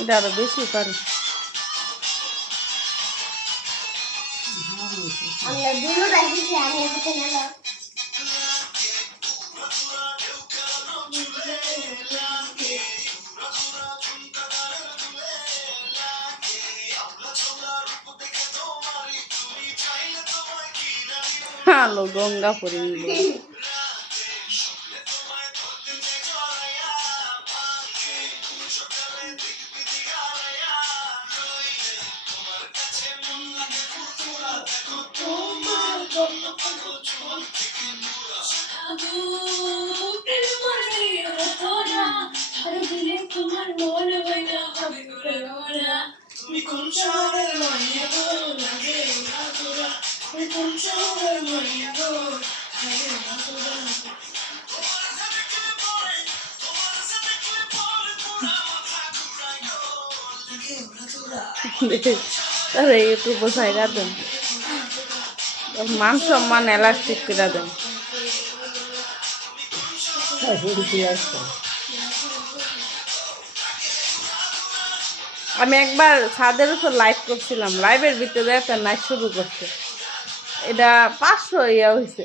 এটা আরো বেশি পারি। হ্যালো গঙ্গাপুরি তাহলে একটু বোঝাই দেন, মান সম্মান এলাস্টিক করে দেন। আমি একবার ছাদের উপর লাইভ করছিলাম, লাইভের ভিতরে একটা নাচ শুরু করছে, এটা 500 ইয়া হয়েছে।